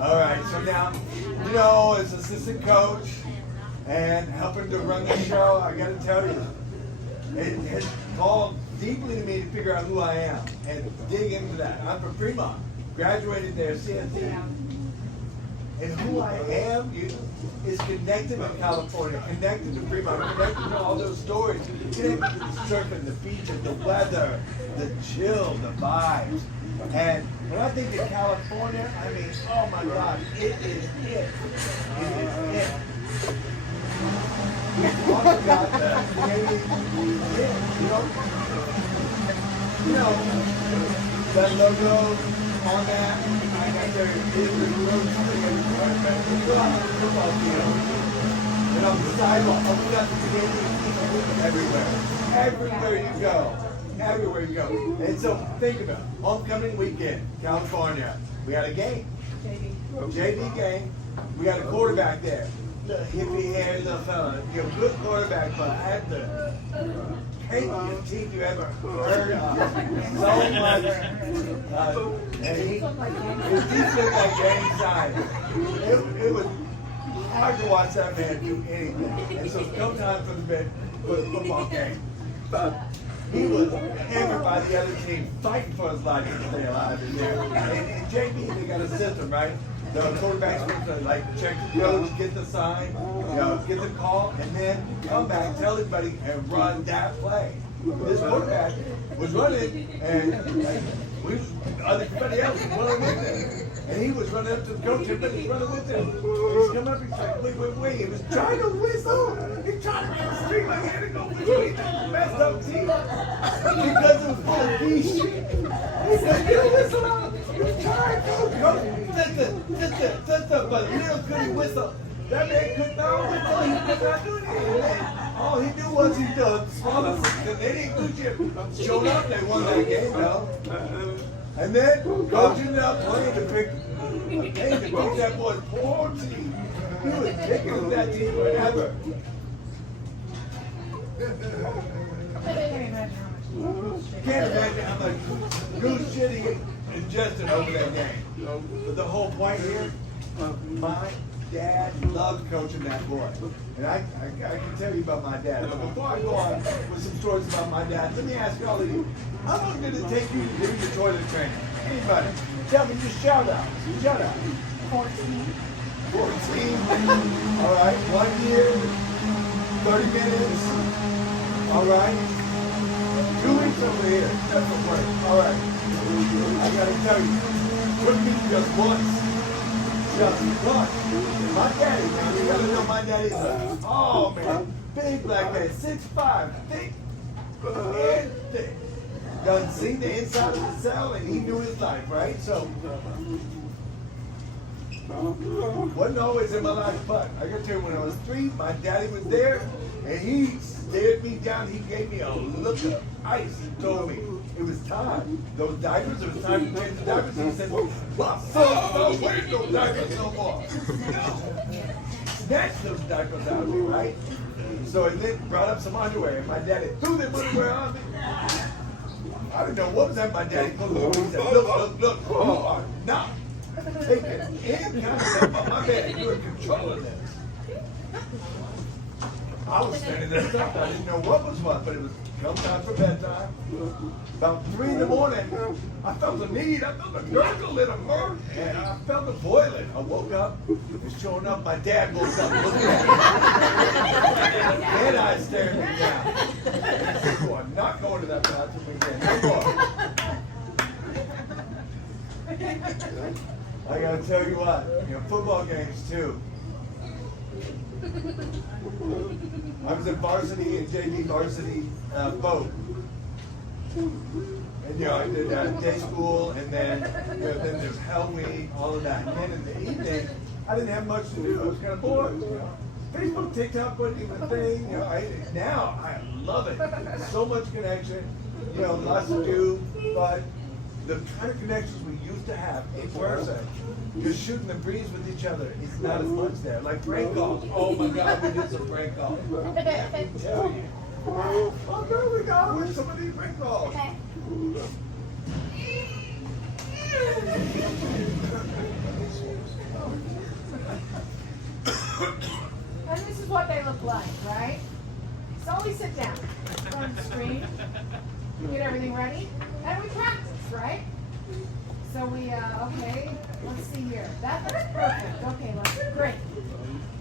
All right, so now, you know, as assistant coach and helping to run the show, I got to tell you, it has called deeply to me to figure out who I am and dig into that. I'm from Fremont, graduated there, CSE. And who I am is connected to California, connected to Fremont, connected to all those stories, connected to the surfing, the beaches, the weather, the chill, the vibes. And when I think of California, I mean, oh my God, it is it. It is it. We talk about that. You know, that logo on that, I got there, it was really something we go out on the football field, and on the sidewalk, we got the Canadian people everywhere. Everywhere you go. Everywhere you go. And so think about it. Homecoming weekend, California. We had a game. JV game. We got a quarterback there. The hippie haired little fella. Good quarterback, but I had the craziest teeth you ever heard of. So much. And his teeth looked like gang size. It was hard to watch that man do anything. And so come time for the football game. He was hammered by the other team, fighting for his life to stay alive in there. And JV, they got a system, right? The quarterback's supposed to like check the coach, get the sign, get the call, and then come back, tell everybody, and run that play. This quarterback was running, and everybody else was running with him. And he was running up to the coach, everybody was running with him. He's come up, he's like, wait. He was trying to whistle. He tried to run the street like he had to go whistle. He just messed up team. Because it was full of bee shit. He said, get a whistle out. He was trying to go. Sister, but little could he whistle. That man could not whistle. He could not do anything. All he knew was he done smaller. They didn't do shit. Showed up, they won that game, though. And then coach ended up playing to pick that boy's poor team. He was kicking with that team forever. Can't imagine how much good shit he ingested over that game. But the whole point here, my dad loved coaching that boy. And I can tell you about my dad. But before I go on with some stories about my dad, let me ask all of you, how long did it take you to do your toilet training? Anybody? Tell me, just shout out. Shout out. 14. 14? All right. 1 year, 30 minutes. All right. 2 weeks over here. That's the work. All right. I got to tell you, couldn't be just once. Just once. My daddy, man, you got to know my daddy's oh, man, big black man, 6'5", thick and thick. Done seen the inside of the cell, and he knew his life, right? So, wasn't always in my life, but I got to tell you, when I was 3, my daddy was there, and he stared me down. He gave me a look of ice and told me it was time. Those diapers, it was time to change the diapers. He said, my son, don't wear those diapers no more. Snatched those diapers out of me, right? So he then brought up some underwear, and my daddy threw them underwear on me. I didn't know what was that. My daddy pulled me over. He said, look, you are not taking any kind of stuff on my bed. You're in control of this. I was standing there stuck. I didn't know what was what, but it was come time for bedtime. About 3 in the morning, I felt a need. I felt a gurgle in a murk, and I felt a boiling. I woke up. It was showing up. My dad woke up looking at me. And I stared me down. I said, "You are not going to that bathroom again. No more." I gotta tell you what, football games too. I was in varsity and JV varsity both. And I did day school, and then then there's Hell Week, all of that. And then in the evening, I didn't have much to do. I was kind of bored. Facebook, TikTok wasn't even a thing. Now I love it. So much connection. Lots to do, but the kind of connections we used to have in person, just shooting the breeze with each other, it's not as much there. Like prank calls. Oh my God, we did some prank calls. I can tell you. Oh, girl, we got with some of these prank calls. everything ready? And we practice, right? So we, okay, let's see here. That looks perfect. Okay, great.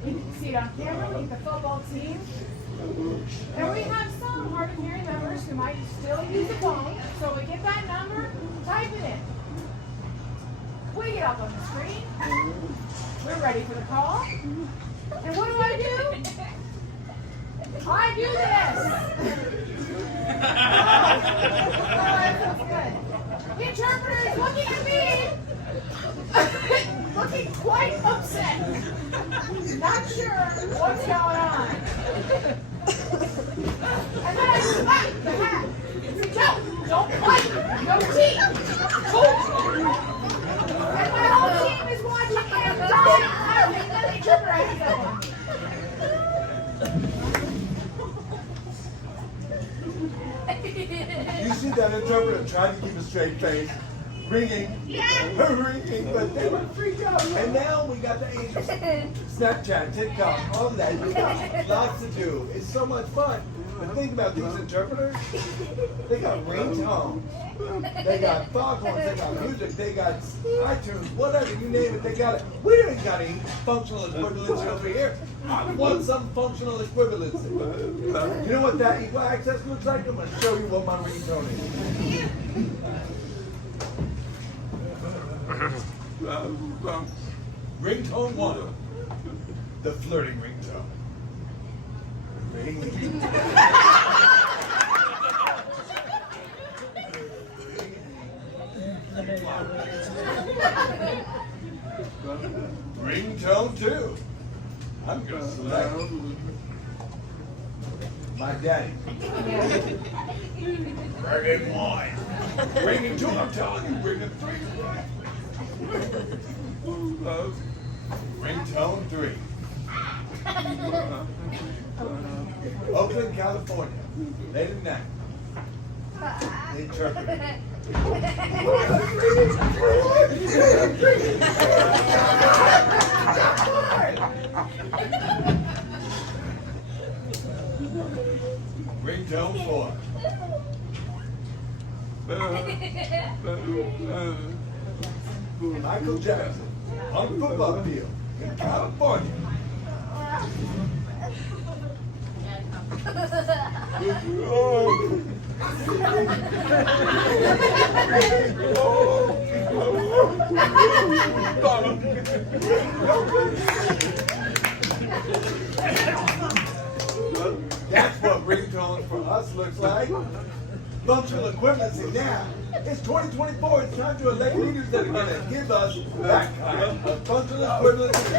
You can see it on camera. We get the football team. And we have some hard of hearing members who might still use the phone. So we get that number, type it in. We get up on the screen. We're ready for the call. And what do? I do this. Oh, good. The interpreter is looking at me, looking quite upset. Not sure what's going on. And then I slap the hat. Don't bite. No teeth. And my whole team is watching and I'm dying. And then the interpreter has to go. You see that interpreter trying to keep a straight face, ringing, ringing, but they were freaked out. And now we got the angels, Snapchat, TikTok, all of that. We got lots to do. It's so much fun. And think about these interpreters. They got ringtones. They got foghorns. They got music. They got iTunes. Whatever you name it, they got it. We don't got any functional equivalency over here. I want some functional equivalency. You know what that equal access looks like? I'm going to show you what my ringtone is. Ringtone 1. The flirting ringtone. Ringtone 2. I'm going to select my daddy. Bringing 1. Bringing 2, I'm telling you, bringing 3. Ringtone 3. Oakland, California. Late at night. The interpreter. Ringtone 4. Michael Jackson on the football field in California. That's what ringtones for us looks like. Functional equivalency now. It's 2024. It's time to elect leaders that are going to give us that kind of functional equivalency.